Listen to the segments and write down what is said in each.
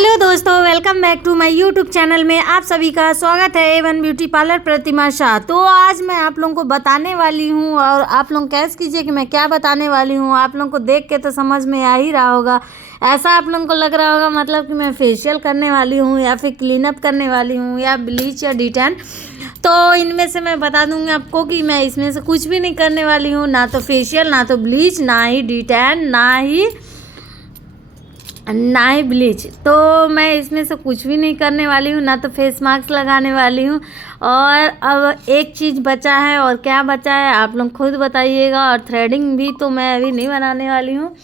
Hello दोस्तों, welcome back to my YouTube channel में आप सभी का स्वागत है। A1 ब्यूटी पार्लर प्रतिमा शाह। तो आज मैं आप लोगों को बताने वाली हूँ और आप लोग कैस कीजिए कि मैं क्या बताने वाली हूँ। आप लोगों को देख के तो समझ में आ ही रहा होगा, ऐसा आप लोगों को लग रहा होगा मतलब कि मैं फेशियल करने वाली हूँ या फिर क्लीन अप करने वाली हूँ या ब्लीच या डिटैन। तो इनमें से मैं बता दूँगी आपको कि मैं इसमें से कुछ भी नहीं करने वाली हूँ, ना तो फेशियल, ना तो ब्लीच, ना ही डिटैन, ना ही ब्लीच। तो मैं इसमें से कुछ भी नहीं करने वाली हूँ, ना तो फेस मास्क लगाने वाली हूँ। और अब एक चीज़ बचा है, और क्या बचा है आप लोग खुद बताइएगा। और थ्रेडिंग भी तो मैं अभी नहीं बनाने वाली हूँ।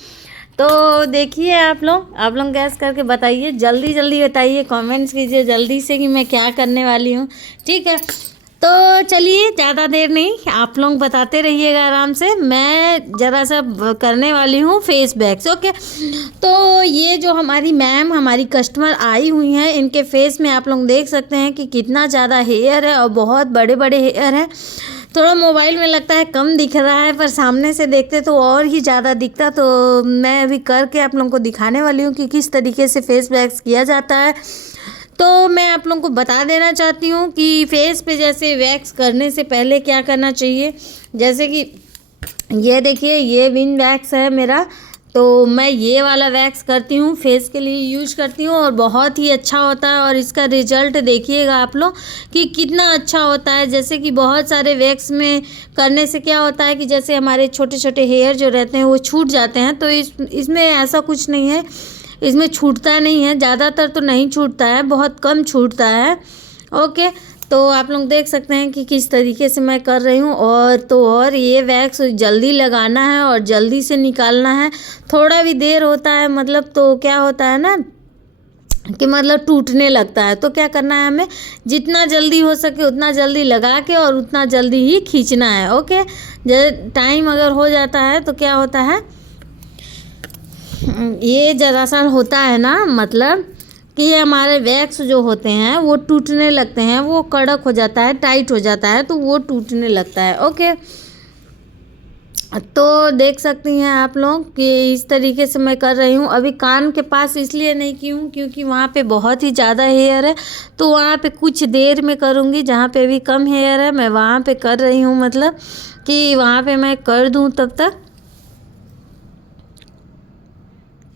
तो देखिए आप लोग गैस करके बताइए, जल्दी जल्दी बताइए, कमेंट्स कीजिए जल्दी से कि मैं क्या करने वाली हूँ। ठीक है, तो चलिए ज़्यादा देर नहीं, आप लोग बताते रहिएगा आराम से। मैं ज़रा सा करने वाली हूँ फेस वैक्स। ओके, तो ये जो हमारी कस्टमर आई हुई हैं, इनके फेस में आप लोग देख सकते हैं कि कितना ज़्यादा हेयर है और बहुत बड़े बड़े हेयर हैं। थोड़ा मोबाइल में लगता है कम दिख रहा है, पर सामने से देखते तो और ही ज़्यादा दिखता। तो मैं अभी करके आप लोगों को दिखाने वाली हूँ कि किस तरीके से फेस वैक्स किया जाता है। तो मैं आप लोगों को बता देना चाहती हूँ कि फेस पे जैसे वैक्स करने से पहले क्या करना चाहिए। जैसे कि ये देखिए, ये विन वैक्स है मेरा, तो मैं ये वाला वैक्स करती हूँ, फेस के लिए यूज करती हूँ और बहुत ही अच्छा होता है। और इसका रिजल्ट देखिएगा आप लोग कि कितना अच्छा होता है। जैसे कि बहुत सारे वैक्स में करने से क्या होता है कि जैसे हमारे छोटे छोटे हेयर जो रहते हैं वो छूट जाते हैं। तो इसमें ऐसा कुछ नहीं है, इसमें छूटता नहीं है, ज़्यादातर तो नहीं छूटता है, बहुत कम छूटता है। ओके, तो आप लोग देख सकते हैं कि किस तरीके से मैं कर रही हूँ। और ये वैक्स जल्दी लगाना है और जल्दी से निकालना है। थोड़ा भी देर होता है मतलब तो क्या होता है ना कि मतलब टूटने लगता है। तो क्या करना है, हमें जितना जल्दी हो सके उतना जल्दी लगा के और उतना जल्दी ही खींचना है। ओके, टाइम अगर हो जाता है तो क्या होता है, ये ज़रा सा होता है ना, मतलब कि ये हमारे वैक्स जो होते हैं वो टूटने लगते हैं, वो कड़क हो जाता है, टाइट हो जाता है, तो वो टूटने लगता है। ओके, तो देख सकती हैं आप लोग कि इस तरीके से मैं कर रही हूँ। अभी कान के पास इसलिए नहीं की हूँ क्योंकि वहाँ पे बहुत ही ज़्यादा हेयर है, तो वहाँ पे कुछ देर में करूँगी। जहाँ पे भी कम हेयर है मैं वहाँ पे कर रही हूँ, मतलब कि वहाँ पे मैं कर दूँ तब तक।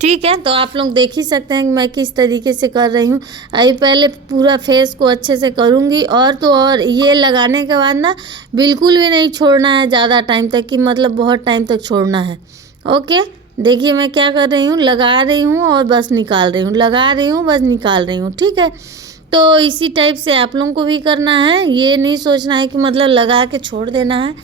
ठीक है, तो आप लोग देख ही सकते हैं कि मैं किस तरीके से कर रही हूँ। अभी पहले पूरा फेस को अच्छे से करूँगी, और तो और ये लगाने के बाद ना बिल्कुल भी नहीं छोड़ना है ज़्यादा टाइम तक, कि मतलब बहुत टाइम तक छोड़ना है। ओके, देखिए मैं क्या कर रही हूँ, लगा रही हूँ और बस निकाल रही हूँ, लगा रही हूँ बस निकाल रही हूँ। ठीक है, तो इसी टाइप से आप लोगों को भी करना है। ये नहीं सोचना है कि मतलब लगा के छोड़ देना है,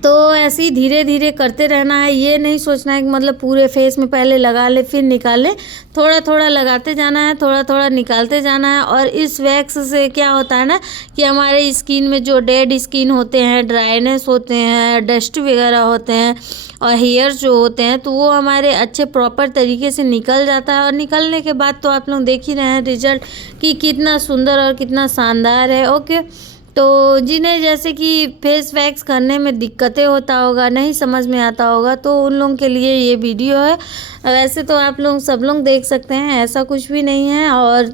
तो ऐसे ही धीरे धीरे करते रहना है। ये नहीं सोचना है कि मतलब पूरे फेस में पहले लगा ले फिर निकाले, थोड़ा थोड़ा लगाते जाना है, थोड़ा थोड़ा निकालते जाना है। और इस वैक्स से क्या होता है ना कि हमारे स्किन में जो डेड स्किन होते हैं, ड्राइनेस होते हैं, डस्ट वगैरह होते हैं और हेयर जो होते हैं, तो वो हमारे अच्छे प्रॉपर तरीके से निकल जाता है। और निकलने के बाद तो आप लोग देख ही रहे हैं रिजल्ट कि कितना सुंदर और कितना शानदार है। ओके, तो जिन्हें जैसे कि फेस वैक्स करने में दिक्कतें होता होगा, नहीं समझ में आता होगा, तो उन लोगों के लिए ये वीडियो है। वैसे तो आप लोग सब लोग देख सकते हैं, ऐसा कुछ भी नहीं है। और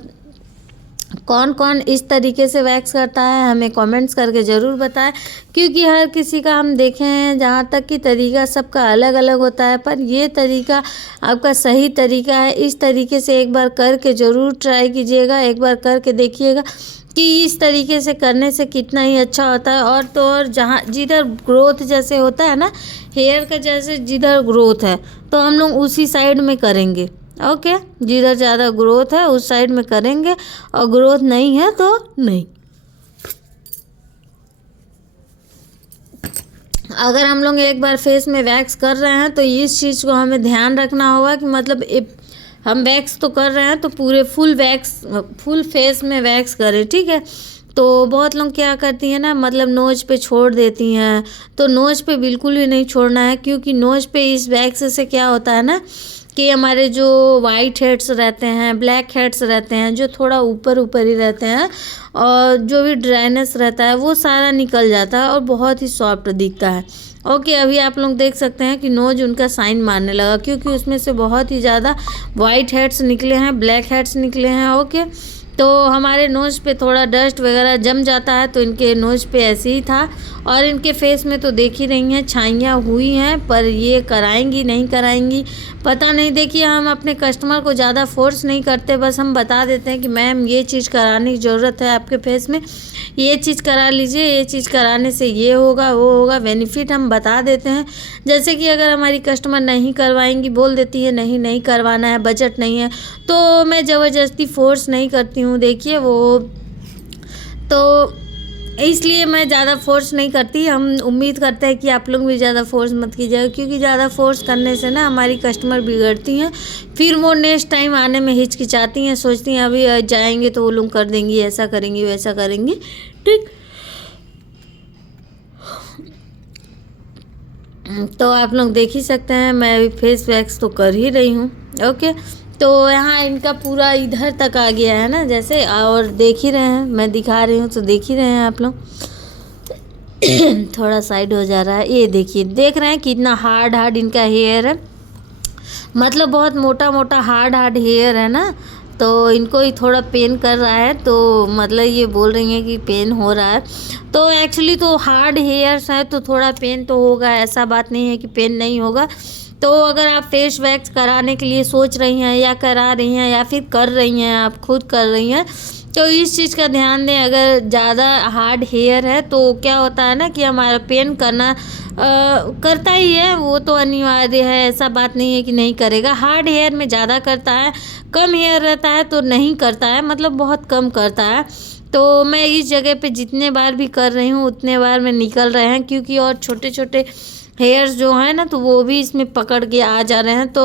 कौन कौन इस तरीके से वैक्स करता है हमें कमेंट्स करके ज़रूर बताएं, क्योंकि हर किसी का हम देखे हैं जहाँ तक कि तरीका सबका अलग अलग होता है, पर ये तरीका आपका सही तरीका है। इस तरीके से एक बार करके ज़रूर ट्राई कीजिएगा, एक बार करके देखिएगा कि इस तरीके से करने से कितना ही अच्छा होता है। और तो और जहाँ जिधर ग्रोथ जैसे होता है ना हेयर का, जैसे जिधर ग्रोथ है तो हम लोग उसी साइड में करेंगे। ओके, जिधर ज़्यादा ग्रोथ है उस साइड में करेंगे, और ग्रोथ नहीं है तो नहीं। अगर हम लोग एक बार फेस में वैक्स कर रहे हैं तो इस चीज़ को हमें ध्यान रखना होगा कि मतलब हम वैक्स तो कर रहे हैं तो पूरे फुल फेस में वैक्स करें। ठीक है, तो बहुत लोग क्या करती हैं ना, मतलब नोज पे छोड़ देती हैं, तो नोज पे बिल्कुल भी नहीं छोड़ना है, क्योंकि नोज पे इस वैक्स से क्या होता है ना कि हमारे जो वाइट हेड्स रहते हैं, ब्लैक हेड्स रहते हैं, जो थोड़ा ऊपर ऊपर ही रहते हैं, और जो भी ड्राइनेस रहता है वो सारा निकल जाता है और बहुत ही सॉफ्ट दिखता है। ओके, अभी आप लोग देख सकते हैं कि नोज उनका साइन मारने लगा, क्योंकि उसमें से बहुत ही ज़्यादा वाइट हेड्स निकले हैं, ब्लैक हेड्स निकले हैं। ओके, तो हमारे नोज़ पे थोड़ा डस्ट वगैरह जम जाता है, तो इनके नोज़ पे ऐसे ही था। और इनके फेस में तो देख ही रही हैं छाइयाँ हुई हैं, पर ये कराएंगी नहीं कराएंगी पता नहीं। देखिए, हम अपने कस्टमर को ज़्यादा फोर्स नहीं करते, बस हम बता देते हैं कि मैम ये चीज़ कराने की ज़रूरत है आपके फेस में, ये चीज़ करा लीजिए, ये चीज़ कराने से ये होगा वो होगा, बेनिफिट हम बता देते हैं। जैसे कि अगर हमारी कस्टमर नहीं करवाएंगी, बोल देती है नहीं नहीं करवाना है, बजट नहीं है, तो मैं ज़बरदस्ती फोर्स नहीं करती हूँ। देखिए वो तो इसलिए मैं ज़्यादा फोर्स नहीं करती। हम उम्मीद करते हैं कि आप लोग भी ज़्यादा फोर्स मत कीजिएगा, क्योंकि ज़्यादा फोर्स करने से ना हमारी कस्टमर बिगड़ती हैं, फिर वो नेक्स्ट टाइम आने में हिचकिचाती हैं, सोचती हैं अभी जाएंगे तो वो लोग कर देंगी, ऐसा करेंगी वैसा करेंगी। ठीक, तो आप लोग देख ही सकते हैं मैं अभी फेस वैक्स तो कर ही रही हूँ। ओके, तो यहाँ इनका पूरा इधर तक आ गया है ना, जैसे, और देख ही रहे हैं, मैं दिखा रही हूँ तो देख ही रहे हैं आप लोग। थोड़ा साइड हो जा रहा है, ये देखिए, देख रहे हैं कितना हार्ड हार्ड इनका हेयर है, मतलब बहुत मोटा मोटा हार्ड हार्ड हेयर है ना। तो इनको ही थोड़ा पेन कर रहा है, तो मतलब ये बोल रही हैं कि पेन हो रहा है। तो एक्चुअली तो हार्ड हेयर्स है तो थोड़ा पेन तो होगा, ऐसा बात नहीं है कि पेन नहीं होगा। तो अगर आप फेस वैक्स कराने के लिए सोच रही हैं या करा रही हैं या फिर कर रही हैं, आप खुद कर रही हैं, तो इस चीज़ का ध्यान दें। अगर ज़्यादा हार्ड हेयर है तो क्या होता है ना कि हमारा पेन करना करता ही है, वो तो अनिवार्य है, ऐसा बात नहीं है कि नहीं करेगा। हार्ड हेयर में ज़्यादा करता है, कम हेयर रहता है तो नहीं करता है, मतलब बहुत कम करता है। तो मैं इस जगह पे जितने बार भी कर रही हूँ उतने बार में निकल रहे हैं, क्योंकि और छोटे छोटे हेयर्स जो है ना तो वो भी इसमें पकड़ के आ जा रहे हैं। तो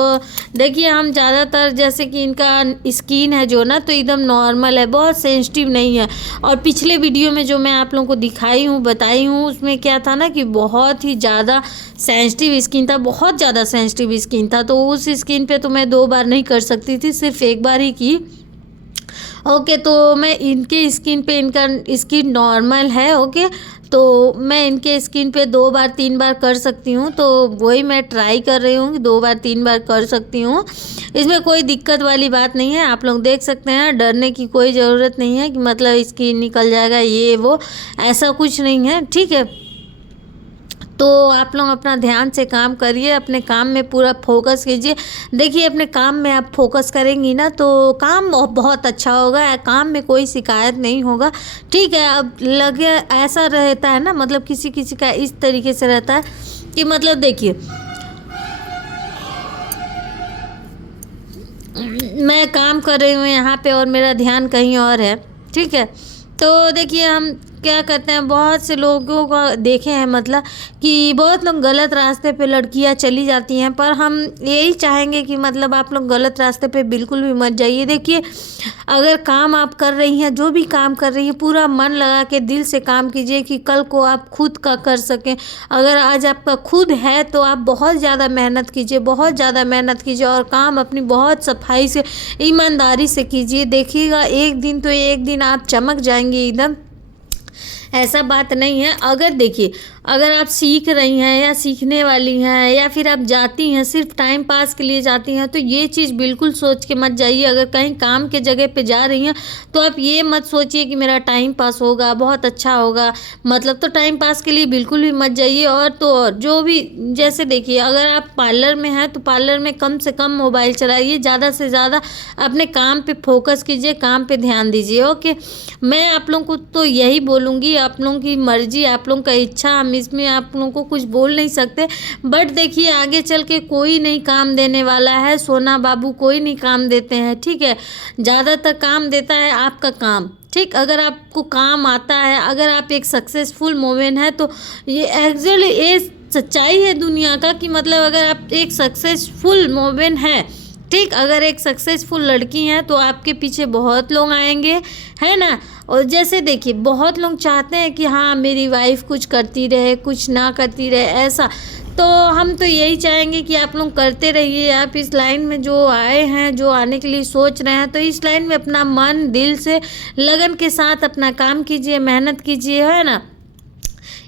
देखिए, हम ज़्यादातर जैसे कि इनका स्किन है जो ना तो एकदम नॉर्मल है, बहुत सेंसिटिव नहीं है। और पिछले वीडियो में जो मैं आप लोगों को दिखाई हूँ बताई हूँ, उसमें क्या था ना कि बहुत ही ज़्यादा सेंसिटिव स्किन था, बहुत ज़्यादा सेंसिटिव स्किन था। तो उस स्किन पे तो मैं 2 बार नहीं कर सकती थी, सिर्फ 1 बार ही की। ओके, तो मैं इनके स्किन पे, इनका स्किन नॉर्मल है। ओके, तो मैं इनके स्किन पे 2 बार 3 बार कर सकती हूँ, तो वही मैं ट्राई कर रही हूँ कि 2 बार 3 बार कर सकती हूँ। इसमें कोई दिक्कत वाली बात नहीं है, आप लोग देख सकते हैं, डरने की कोई ज़रूरत नहीं है कि मतलब स्किन निकल जाएगा ये वो, ऐसा कुछ नहीं है। ठीक है, तो आप लोग अपना ध्यान से काम करिए, अपने काम में पूरा फोकस कीजिए। देखिए, अपने काम में आप फोकस करेंगी ना तो काम बहुत अच्छा होगा, काम में कोई शिकायत नहीं होगा। ठीक है, अब लगे ऐसा रहता है ना, मतलब किसी किसी का इस तरीके से रहता है कि मतलब देखिए, मैं काम कर रही हूँ यहाँ पे और मेरा ध्यान कहीं और है। ठीक है, तो देखिए, हम क्या करते हैं, बहुत से लोगों को देखे हैं, मतलब कि बहुत लोग गलत रास्ते पे लड़कियां चली जाती हैं, पर हम यही चाहेंगे कि मतलब आप लोग गलत रास्ते पे बिल्कुल भी मत जाइए। देखिए, अगर काम आप कर रही हैं, जो भी काम कर रही हैं, पूरा मन लगा के दिल से काम कीजिए कि कल को आप खुद का कर सकें। अगर आज आपका खुद है तो आप बहुत ज़्यादा मेहनत कीजिए, बहुत ज़्यादा मेहनत कीजिए, और काम अपनी बहुत सफाई से, ईमानदारी से कीजिए। देखिएगा, एक दिन तो एक दिन आप चमक जाएंगे एकदम, ऐसा बात नहीं है। अगर देखिए, अगर आप सीख रही हैं या सीखने वाली हैं या फिर आप जाती हैं सिर्फ टाइम पास के लिए जाती हैं, तो ये चीज़ बिल्कुल सोच के मत जाइए। अगर कहीं काम के जगह पे जा रही हैं तो आप ये मत सोचिए कि मेरा टाइम पास होगा, बहुत अच्छा होगा, मतलब तो टाइम पास के लिए बिल्कुल भी मत जाइए। और तो और जो भी, जैसे देखिए, अगर आप पार्लर में हैं तो पार्लर में कम से कम मोबाइल चलाइए, ज़्यादा से ज़्यादा अपने काम पे फोकस कीजिए, काम पे ध्यान दीजिए। ओके, मैं आप लोगों को तो यही बोलूँगी, आप लोगों की मर्जी, आप लोगों का इच्छा, हम इसमें आप लोगों को कुछ बोल नहीं सकते। बट देखिए, आगे चल के कोई नहीं काम देने वाला है, सोना बाबू कोई नहीं काम देते हैं। ठीक है, ज़्यादातर काम देता है आपका काम। ठीक, अगर आपको काम आता है, अगर आप एक सक्सेसफुल वुमेन है, तो ये एक्चुअली ये सच्चाई है दुनिया का कि मतलब अगर आप एक सक्सेसफुल वुमेन है, ठीक, अगर एक सक्सेसफुल लड़की हैं तो आपके पीछे बहुत लोग आएंगे, है ना। और जैसे देखिए, बहुत लोग चाहते हैं कि हाँ मेरी वाइफ कुछ करती रहे, कुछ ना करती रहे, ऐसा। तो हम तो यही चाहेंगे कि आप लोग करते रहिए। आप इस लाइन में जो आए हैं, जो आने के लिए सोच रहे हैं, तो इस लाइन में अपना मन दिल से लगन के साथ अपना काम कीजिए, मेहनत कीजिए, है ना।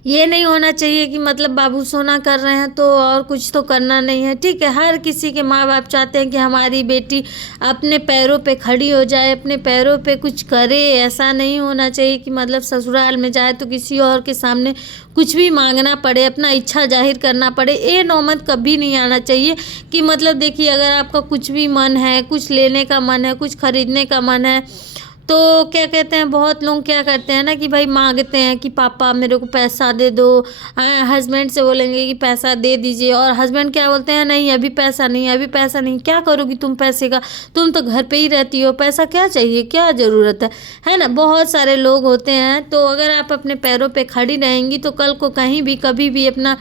ये नहीं होना चाहिए कि मतलब बाबू सोना कर रहे हैं तो और कुछ तो करना नहीं है, ठीक है। हर किसी के माँ बाप चाहते हैं कि हमारी बेटी अपने पैरों पे खड़ी हो जाए, अपने पैरों पे कुछ करे। ऐसा नहीं होना चाहिए कि मतलब ससुराल में जाए तो किसी और के सामने कुछ भी मांगना पड़े, अपना इच्छा जाहिर करना पड़े। ये नौबत कभी नहीं आना चाहिए कि मतलब देखिए, अगर आपका कुछ भी मन है, कुछ लेने का मन है, कुछ खरीदने का मन है, तो क्या कहते हैं, बहुत लोग क्या करते हैं ना कि भाई मांगते हैं कि पापा मेरे को पैसा दे दो। हस्बैंड से बोलेंगे कि पैसा दे दीजिए, और हस्बैंड क्या बोलते हैं, नहीं अभी पैसा नहीं, अभी पैसा नहीं। क्या करोगी तुम पैसे का, तुम तो घर पे ही रहती हो, पैसा क्या चाहिए, क्या ज़रूरत है ना। बहुत सारे लोग होते हैं। तो अगर आप अपने पैरों पे खड़ी रहेंगी तो कल को कहीं भी कभी भी अपना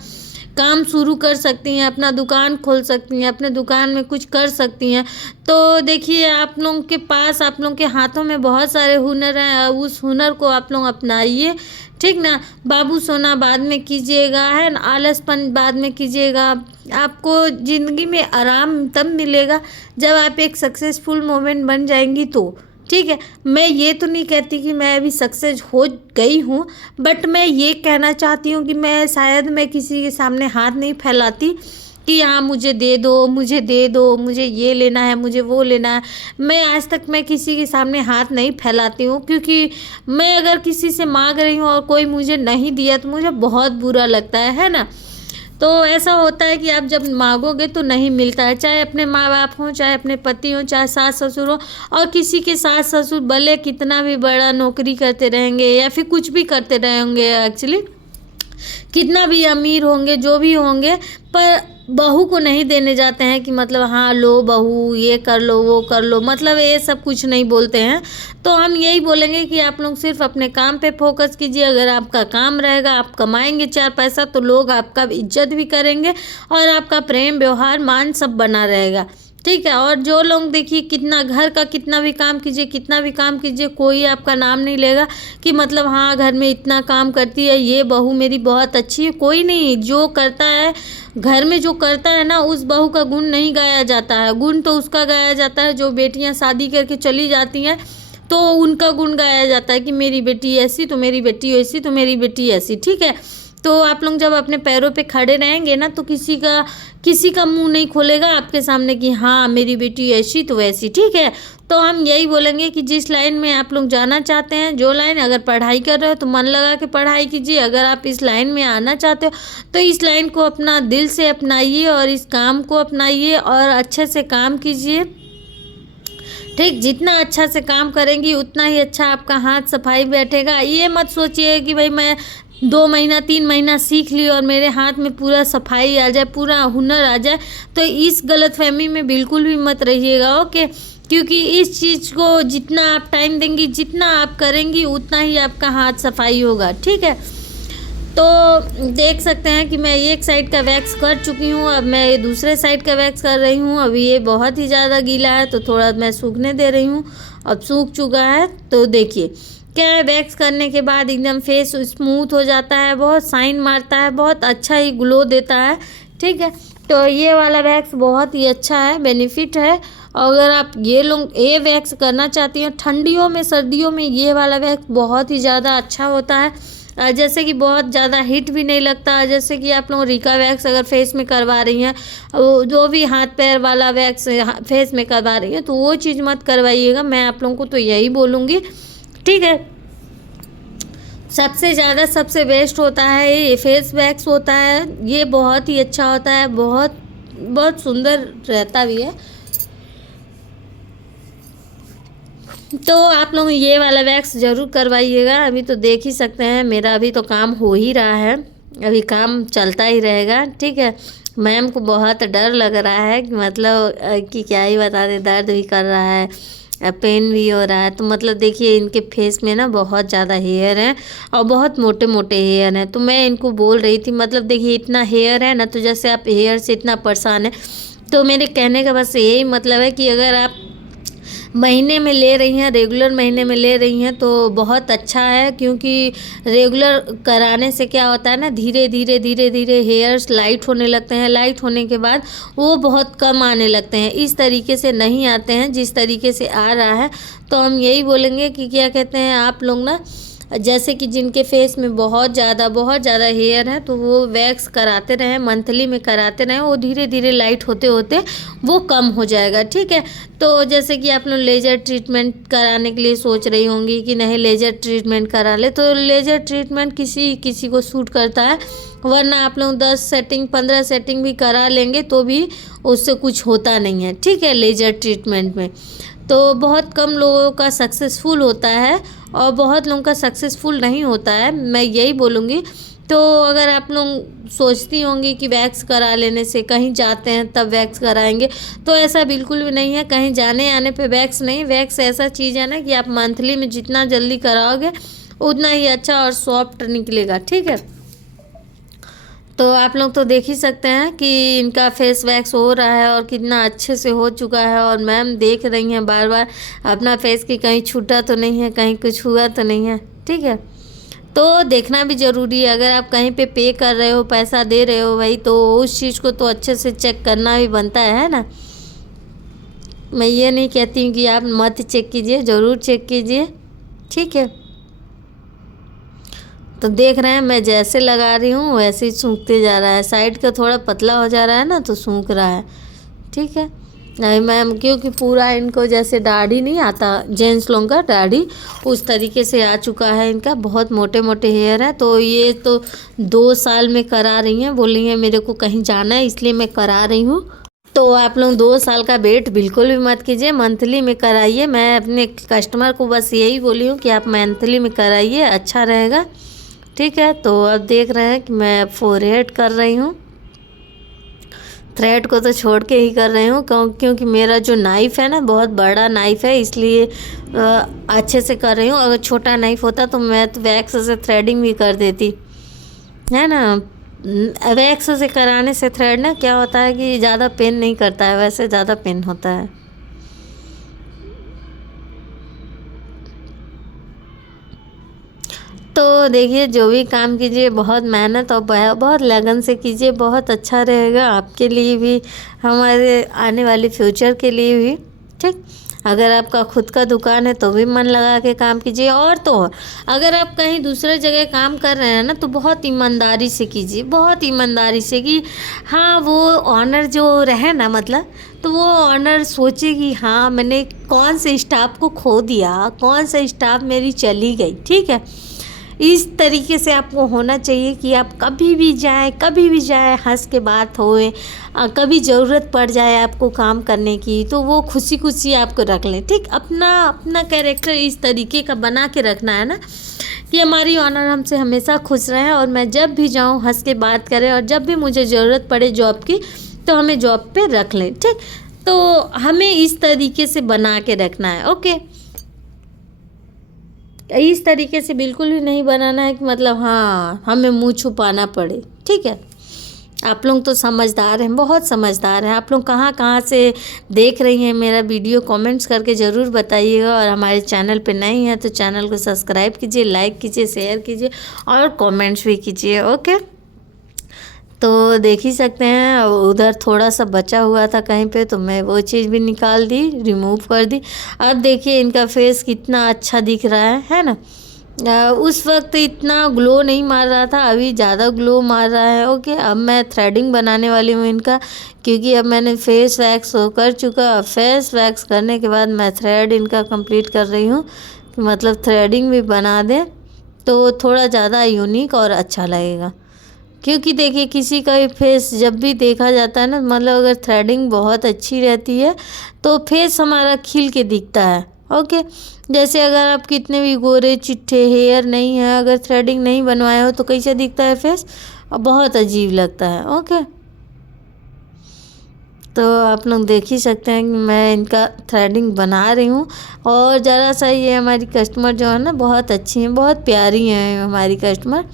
काम शुरू कर सकती हैं, अपना दुकान खोल सकती हैं, अपने दुकान में कुछ कर सकती हैं। तो देखिए, आप लोगों के पास, आप लोगों के हाथों में बहुत सारे हुनर हैं, उस हुनर को आप लोग अपनाइए, ठीक ना। बाबू सोना बाद में कीजिएगा, है ना, आलसपन बाद में कीजिएगा। आपको ज़िंदगी में आराम तब मिलेगा जब आप एक सक्सेसफुल मोमेंट बन जाएंगी तो, ठीक है। मैं ये तो नहीं कहती कि मैं अभी सक्सेस हो गई हूँ, बट मैं ये कहना चाहती हूँ कि मैं किसी के सामने हाथ नहीं फैलाती कि हाँ मुझे दे दो, मुझे दे दो, मुझे ये लेना है, मुझे वो लेना है। मैं आज तक मैं किसी के सामने हाथ नहीं फैलाती हूँ, क्योंकि मैं अगर किसी से मांग रही हूँ और कोई मुझे नहीं दिया तो मुझे बहुत बुरा लगता है ना। तो ऐसा होता है कि आप जब मांगोगे तो नहीं मिलता है, चाहे अपने माँ बाप हों, चाहे अपने पति हों, चाहे सास ससुर हो। और किसी के सास ससुर भले कितना भी बड़ा नौकरी करते रहेंगे या फिर कुछ भी करते रहेंगे, एक्चुअली कितना भी अमीर होंगे, जो भी होंगे, पर बहू को नहीं देने जाते हैं कि मतलब हाँ लो बहू, ये कर लो, वो कर लो, मतलब ये सब कुछ नहीं बोलते हैं। तो हम यही बोलेंगे कि आप लोग सिर्फ अपने काम पे फोकस कीजिए। अगर आपका काम रहेगा, आप कमाएंगे 4 पैसा, तो लोग आपका इज्जत भी करेंगे और आपका प्रेम व्यवहार मान सब बना रहेगा, ठीक है। और जो लोग देखिए, कितना घर का कितना भी काम कीजिए, कितना भी काम कीजिए, कोई आपका नाम नहीं लेगा कि मतलब हाँ घर में इतना काम करती है, ये बहू मेरी बहुत अच्छी है। कोई नहीं, जो करता है घर में, जो करता है ना, उस बहू का गुण नहीं गाया जाता है। गुण तो उसका गाया जाता है जो बेटियां शादी करके चली जाती हैं, तो उनका गुण गाया जाता है कि मेरी बेटी ऐसी, तो मेरी बेटी ऐसी, तो मेरी बेटी ऐसी, ठीक है। तो आप लोग जब अपने पैरों पे खड़े रहेंगे ना, तो किसी का मुंह नहीं खोलेगा आपके सामने कि हाँ मेरी बेटी ऐसी तो वैसी, ठीक है। तो हम यही बोलेंगे कि जिस लाइन में आप लोग जाना चाहते हैं, जो लाइन, अगर पढ़ाई कर रहे हो तो मन लगा के पढ़ाई कीजिए। अगर आप इस लाइन में आना चाहते हो तो इस लाइन को अपना दिल से अपनाइए और इस काम को अपनाइए और अच्छे से काम कीजिए, ठीक। जितना अच्छा से काम करेंगी उतना ही अच्छा आपका हाथ सफाई बैठेगा। ये मत सोचिए कि भाई मैं 2 महीना 3 महीना सीख ली और मेरे हाथ में पूरा सफाई आ जाए, पूरा हुनर आ जाए। तो इस गलतफहमी में बिल्कुल भी मत रहिएगा, ओके। क्योंकि इस चीज़ को जितना आप टाइम देंगी, जितना आप करेंगी, उतना ही आपका हाथ सफाई होगा, ठीक है। तो देख सकते हैं कि मैं एक साइड का वैक्स कर चुकी हूँ, अब मैं ये दूसरे साइड का वैक्स कर रही हूँ। अभी ये बहुत ही ज़्यादा गीला है तो थोड़ा मैं सूखने दे रही हूँ। अब सूख चुका है तो देखिए क्या है, वैक्स करने के बाद एकदम फेस स्मूथ हो जाता है, बहुत शाइन मारता है, बहुत अच्छा ही ग्लो देता है, ठीक है। तो ये वाला वैक्स बहुत ही अच्छा है, बेनिफिट है। अगर आप ये वैक्स करना चाहती हैं ठंडियों में, सर्दियों में, ये वाला वैक्स बहुत ही ज़्यादा अच्छा होता है। जैसे कि बहुत ज़्यादा हीट भी नहीं लगता। जैसे कि आप लोग रिका वैक्स अगर फेस में करवा रही हैं, जो भी हाथ पैर वाला वैक्स फेस में करवा रही हैं, तो वो चीज़ मत करवाइएगा। मैं आप लोगों को तो यही बोलूँगी, ठीक है। सबसे ज़्यादा सबसे बेस्ट होता है ये फेस वैक्स होता है, ये बहुत ही अच्छा होता है, बहुत बहुत सुंदर रहता भी है। तो आप लोग ये वाला वैक्स ज़रूर करवाइएगा। अभी तो देख ही सकते हैं मेरा अभी तो काम हो ही रहा है, अभी काम चलता ही रहेगा, ठीक है। मैम को बहुत डर लग रहा है कि मतलब कि क्या ही बता दें, दर्द भी कर रहा है, पेन भी हो रहा है। तो मतलब देखिए इनके फेस में ना बहुत ज़्यादा हेयर है और बहुत मोटे मोटे हेयर हैं। तो मैं इनको बोल रही थी, मतलब देखिए इतना हेयर है ना, तो जैसे आप हेयर से इतना परेशान है, तो मेरे कहने का बस यही मतलब है कि अगर आप महीने में ले रही हैं, रेगुलर महीने में ले रही हैं, तो बहुत अच्छा है। क्योंकि रेगुलर कराने से क्या होता है ना, धीरे धीरे हेयर्स लाइट होने लगते हैं। लाइट होने के बाद वो बहुत कम आने लगते हैं, इस तरीके से नहीं आते हैं जिस तरीके से आ रहा है। तो हम यही बोलेंगे कि क्या कहते हैं, आप लोग ना जैसे कि जिनके फेस में बहुत ज़्यादा हेयर है तो वो वैक्स कराते रहें, मंथली में कराते रहें, वो धीरे धीरे लाइट होते होते वो कम हो जाएगा। ठीक है, तो जैसे कि आप लोग लेज़र ट्रीटमेंट कराने के लिए सोच रही होंगी कि नहीं लेज़र ट्रीटमेंट करा ले, तो लेज़र ट्रीटमेंट किसी किसी को सूट करता है, वरना आप लोग 10 सेटिंग 15 सेटिंग भी करा लेंगे तो भी उससे कुछ होता नहीं है। ठीक है, लेज़र ट्रीटमेंट में तो बहुत कम लोगों का सक्सेसफुल होता है और बहुत लोगों का सक्सेसफुल नहीं होता है, मैं यही बोलूँगी। तो अगर आप लोग सोचती होंगी कि वैक्स करा लेने से, कहीं जाते हैं तब वैक्स कराएंगे, तो ऐसा बिल्कुल भी नहीं है। कहीं जाने आने पे वैक्स नहीं, वैक्स ऐसा चीज़ है ना कि आप मंथली में जितना जल्दी कराओगे उतना ही अच्छा और सॉफ्ट निकलेगा। ठीक है, तो आप लोग तो देख ही सकते हैं कि इनका फेस वैक्स हो रहा है और कितना अच्छे से हो चुका है। और मैम देख रही हैं बार बार अपना फेस कि कहीं छूटा तो नहीं है, कहीं कुछ हुआ तो नहीं है। ठीक है, तो देखना भी ज़रूरी है। अगर आप कहीं पे कर रहे हो, पैसा दे रहे हो भाई, तो उस चीज़ को तो अच्छे से चेक करना भी बनता है ना। मैं ये नहीं कहती हूँ कि आप मत चेक कीजिए, ज़रूर चेक कीजिए। ठीक है, तो देख रहे हैं मैं जैसे लगा रही हूँ वैसे ही सूखते जा रहा है, साइड का थोड़ा पतला हो जा रहा है ना तो सूख रहा है। ठीक है, नहीं मैम, क्योंकि पूरा इनको जैसे दाढ़ी नहीं आता जेंट्स लोगों का दाढ़ी, उस तरीके से आ चुका है इनका, बहुत मोटे मोटे हेयर है। तो ये तो 2 साल में करा रही हैं, बोल रही हैं मेरे को कहीं जाना है इसलिए मैं करा रही हूँ। तो आप लोग 2 साल का वेट बिल्कुल भी मत कीजिए, मंथली में कराइए। मैं अपने कस्टमर को बस यही बोली हूँ कि आप मंथली में कराइए, अच्छा रहेगा। ठीक है, तो अब देख रहे हैं कि मैं फोरहेड कर रही हूँ, थ्रेड को तो छोड़ के ही कर रही हूँ क्योंकि मेरा जो नाइफ़ है ना बहुत बड़ा नाइफ़ है, इसलिए अच्छे से कर रही हूँ। अगर छोटा नाइफ़ होता तो मैं तो वैक्स से थ्रेडिंग भी कर देती, है ना। वैक्स से कराने से थ्रेड ना क्या होता है कि ज़्यादा पेन नहीं करता है, वैसे ज़्यादा पेन होता है। तो देखिए, जो भी काम कीजिए बहुत मेहनत और बहुत लगन से कीजिए, बहुत अच्छा रहेगा आपके लिए भी, हमारे आने वाले फ्यूचर के लिए भी। ठीक, अगर आपका खुद का दुकान है तो भी मन लगा के काम कीजिए। और तो और अगर आप कहीं दूसरे जगह काम कर रहे हैं ना तो बहुत ईमानदारी से कीजिए, बहुत ईमानदारी से कि हाँ वो ऑनर जो रहे ना, मतलब तो वो ऑनर सोचे कि हाँ मैंने कौन से स्टाफ को खो दिया, कौन सा स्टाफ मेरी चली गई। ठीक है, इस तरीके से आपको होना चाहिए कि आप कभी भी जाएं हंस के बात होए, कभी ज़रूरत पड़ जाए आपको काम करने की तो वो खुशी खुशी आपको रख लें। ठीक, अपना अपना कैरेक्टर इस तरीके का बना के रखना है ना कि हमारी ऑनर हमसे हमेशा खुश रहें और मैं जब भी जाऊँ हंस के बात करें, और जब भी मुझे ज़रूरत पड़े जॉब की तो हमें जॉब पे रख लें। ठीक, तो हमें इस तरीके से बना के रखना है। ओके, इस तरीके से बिल्कुल भी नहीं बनाना है कि मतलब हाँ हमें मुंह छुपाना पड़े। ठीक है, आप लोग तो समझदार हैं, बहुत समझदार हैं। आप लोग कहाँ कहाँ से देख रही हैं मेरा वीडियो, कमेंट्स करके ज़रूर बताइएगा। और हमारे चैनल पे नई हैं तो चैनल को सब्सक्राइब कीजिए, लाइक कीजिए, शेयर कीजिए और कमेंट्स भी कीजिए। ओके, तो देख ही सकते हैं उधर थोड़ा सा बचा हुआ था कहीं पे, तो मैं वो चीज़ भी निकाल दी, रिमूव कर दी। अब देखिए इनका फेस कितना अच्छा दिख रहा है ना। उस वक्त इतना ग्लो नहीं मार रहा था, अभी ज़्यादा ग्लो मार रहा है। ओके, अब मैं थ्रेडिंग बनाने वाली हूँ इनका, क्योंकि अब मैंने फेस वैक्स कर चुका। अब फेस वैक्स करने के बाद मैं थ्रेड इनका कंप्लीट कर रही हूँ, मतलब थ्रेडिंग भी बना दें तो थोड़ा ज़्यादा यूनिक और अच्छा लगेगा। क्योंकि देखिए किसी का भी फेस जब भी देखा जाता है ना, मतलब अगर थ्रेडिंग बहुत अच्छी रहती है तो फेस हमारा खिल के दिखता है। ओके, जैसे अगर आप कितने भी गोरे चिट्ठे हेयर नहीं है, अगर थ्रेडिंग नहीं बनवाए हो तो कैसे दिखता है फेस, बहुत अजीब लगता है। ओके, तो आप लोग देख ही सकते हैं कि मैं इनका थ्रेडिंग बना रही हूँ। और ज़रा सा ये हमारी कस्टमर जो है ना बहुत अच्छी हैं, बहुत प्यारी हैं हमारी कस्टमर,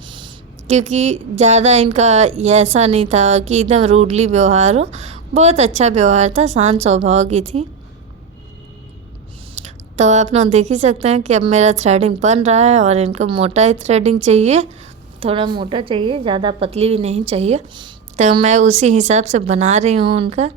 क्योंकि ज़्यादा इनका ऐसा नहीं था कि एकदम रूडली व्यवहार हो, बहुत अच्छा व्यवहार था, शांत स्वभाव की थी। तो आप लोग देख ही सकते हैं कि अब मेरा थ्रेडिंग बन रहा है और इनको मोटा ही थ्रेडिंग चाहिए, थोड़ा मोटा चाहिए, ज़्यादा पतली भी नहीं चाहिए। तो मैं उसी हिसाब से बना रही हूँ उनका।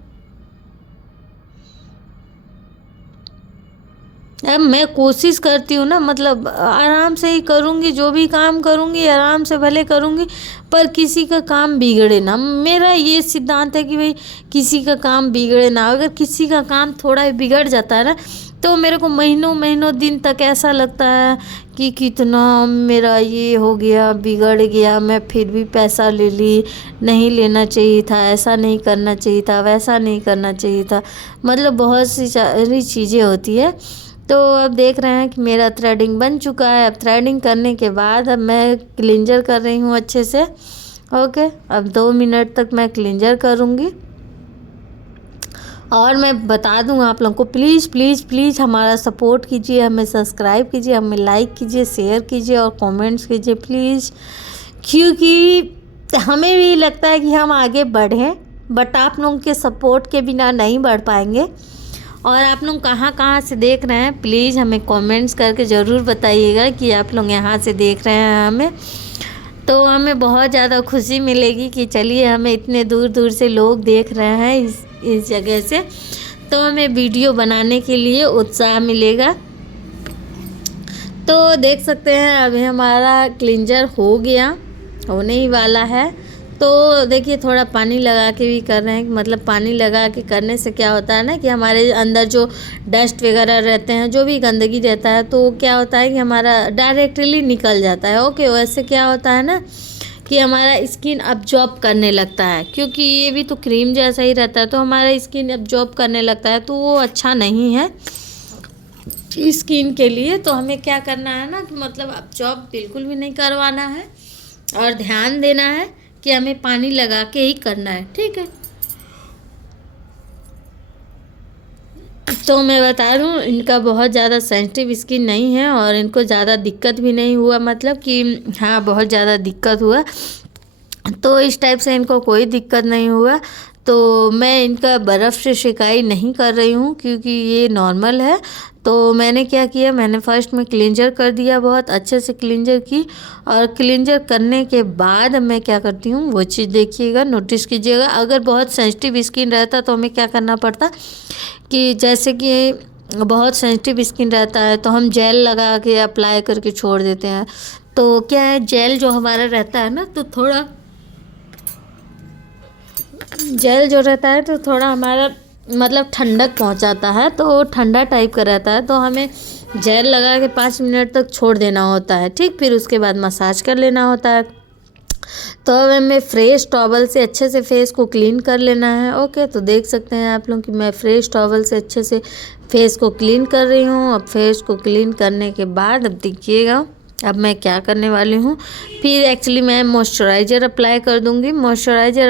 अब मैं कोशिश करती हूँ ना, मतलब आराम से ही करूँगी, जो भी काम करूँगी आराम से भले करूँगी, पर किसी का काम बिगड़े ना। मेरा ये सिद्धांत है कि भाई किसी का काम बिगड़े ना। अगर किसी का काम थोड़ा ही बिगड़ जाता है ना, तो मेरे को महीनों महीनों दिन तक ऐसा लगता है कि कितना मेरा ये हो गया, बिगड़ गया, मैं फिर भी पैसा ले ली, नहीं लेना चाहिए था, ऐसा नहीं करना चाहिए था, वैसा नहीं करना चाहिए था। मतलब बहुत सी सारी चीज़ें होती है। तो अब देख रहे हैं कि मेरा थ्रेडिंग बन चुका है। अब थ्रेडिंग करने के बाद अब मैं क्लिंजर कर रही हूँ अच्छे से। ओके, अब 2 मिनट तक मैं क्लिंजर करूँगी। और मैं बता दूँ आप लोगों को, प्लीज़ प्लीज़ प्लीज़ हमारा सपोर्ट कीजिए, हमें सब्सक्राइब कीजिए, हमें लाइक कीजिए, शेयर कीजिए और कमेंट्स कीजिए प्लीज़, क्योंकि हमें भी लगता है कि हम आगे बढ़ें, बट आप लोगों के सपोर्ट के बिना नहीं बढ़ पाएंगे। और आप लोग कहाँ कहाँ से देख रहे हैं प्लीज़ हमें कमेंट्स करके ज़रूर बताइएगा कि आप लोग यहाँ से देख रहे हैं हमें, तो हमें बहुत ज़्यादा खुशी मिलेगी कि चलिए हमें इतने दूर दूर से लोग देख रहे हैं इस जगह से, तो हमें वीडियो बनाने के लिए उत्साह मिलेगा। तो देख सकते हैं अभी हमारा क्लिंजर हो गया, होने ही वाला है। तो देखिए थोड़ा पानी लगा के भी कर रहे हैं, मतलब पानी लगा के करने से क्या होता है ना कि हमारे अंदर जो डस्ट वगैरह रहते हैं, जो भी गंदगी रहता है, तो क्या होता है कि हमारा डायरेक्टली निकल जाता है। ओके, वैसे क्या होता है ना कि हमारा स्किन अब्जॉर्ब करने लगता है, क्योंकि ये भी तो क्रीम जैसा ही रहता है, तो हमारा स्किन अब्जॉर्ब करने लगता है, तो वो अच्छा नहीं है स्किन के लिए। तो हमें क्या करना है ना कि मतलब अब्जॉर्ब बिल्कुल भी नहीं करवाना है और ध्यान देना है कि हमें पानी लगा के ही करना है, ठीक है। तो मैं बता दूँ, इनका बहुत ज़्यादा सेंसिटिव स्किन नहीं है और इनको ज़्यादा दिक्कत भी नहीं हुआ, मतलब कि हाँ बहुत ज़्यादा दिक्कत हुआ, तो इस टाइप से इनको कोई दिक्कत नहीं हुआ। तो मैं इनका बर्फ़ से सिकाई नहीं कर रही हूँ क्योंकि ये नॉर्मल है। तो मैंने क्या किया, मैंने फ़र्स्ट में क्लिंजर कर दिया, बहुत अच्छे से क्लिंजर की, और क्लिंजर करने के बाद मैं क्या करती हूँ वो चीज़ देखिएगा, नोटिस कीजिएगा। अगर बहुत सेंसिटिव स्किन रहता तो हमें क्या करना पड़ता कि जैसे कि बहुत सेंसिटिव स्किन रहता है तो हम जेल लगा के अप्लाई करके छोड़ देते हैं। तो क्या है, जेल जो हमारा रहता है ना, तो थोड़ा जेल जो रहता है तो थोड़ा हमारा मतलब ठंडक पहुंचाता है, तो ठंडा टाइप का रहता है, तो हमें जेल लगा के 5 मिनट तक छोड़ देना होता है, ठीक। फिर उसके बाद मसाज कर लेना होता है। तो अब हमें फ्रेश टॉवल से अच्छे से फेस को क्लीन कर लेना है। ओके, तो देख सकते हैं आप लोग कि मैं फ्रेश टॉवल से अच्छे से फेस को क्लीन कर रही हूँ। अब फेस को क्लीन करने के बाद अब देखिएगा अब मैं क्या करने वाली हूँ। फिर एक्चुअली मैं मॉइस्चराइज़र अप्लाई कर दूँगी। मॉइस्चराइज़र